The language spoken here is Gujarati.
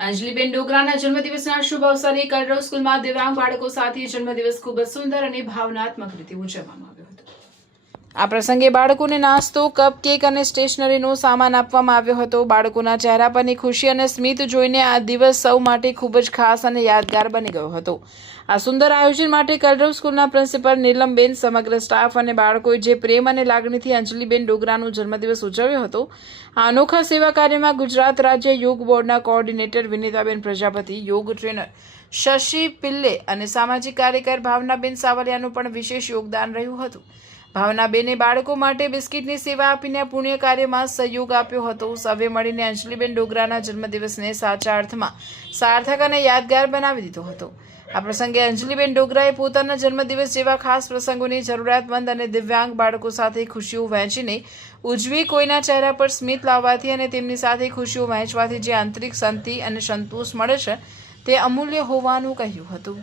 અંજલિબેન ડોગરાના જન્મદિવસના શુભ અવસરે કલરવ સ્કૂલમાં દિવ્યાંગ બાળકો સાથે જન્મદિવસ ખૂબ જ સુંદર અને ભાવનાત્મક રીતે ઉજવવામાં આવ્યો હતો. આ પ્રસંગે બાળકોને નાસ્તો, કપ કેક અને સ્ટેશનરીનો સામાન આપવામાં આવ્યો હતો. બાળકોના ચહેરા પરની ખુશી અને સ્મિત જોઈને આ દિવસ સૌ માટે ખૂબ જ ખાસ અને યાદગાર બની ગયો હતો. આ સુંદર આયોજન માટે કલરવ સ્કૂલના પ્રિન્સિપલ નીલમબેન, સમગ્ર સ્ટાફ અને બાળકોએ જે પ્રેમ અને લાગણીથી અંજલિબેન ડોગરાનો જન્મદિવસ ઉજવ્યો હતો, આ અનોખા સેવા કાર્યમાં ગુજરાત રાજ્ય યોગ બોર્ડના કોઓર્ડિનેટર વિનીતાબેન પ્રજાપતિ, યોગ ટ્રેનર શશી પિલ્લે અને સામાજિક કાર્યકર ભાવનાબેન સાવલિયાનું પણ વિશેષ યોગદાન રહ્યું હતું. ભાવનાબેને બાળકો માટે બિસ્કિટની સેવા આપીને પુણ્ય કાર્યમાં સહયોગ આપ્યો હતો. સૌએ મળીને અંજલિબેન ડોગરાના જન્મદિવસને સાચા અર્થમાં સાર્થક અને યાદગાર બનાવી દીધો હતો. આ પ્રસંગે અંજલિબેન ડોગરાએ પોતાના જન્મદિવસ જેવા ખાસ પ્રસંગોની જરૂરિયાતમંદ અને દિવ્યાંગ બાળકો સાથે ખુશીઓ વહેંચીને ઉજવી. કોઈના ચહેરા પર સ્મિત લાવવાથી અને તેમની સાથે ખુશીઓ વહેંચવાથી જે આંતરિક શાંતિ અને સંતોષ મળે છે તે અમૂલ્ય હોવાનું કહ્યું હતું.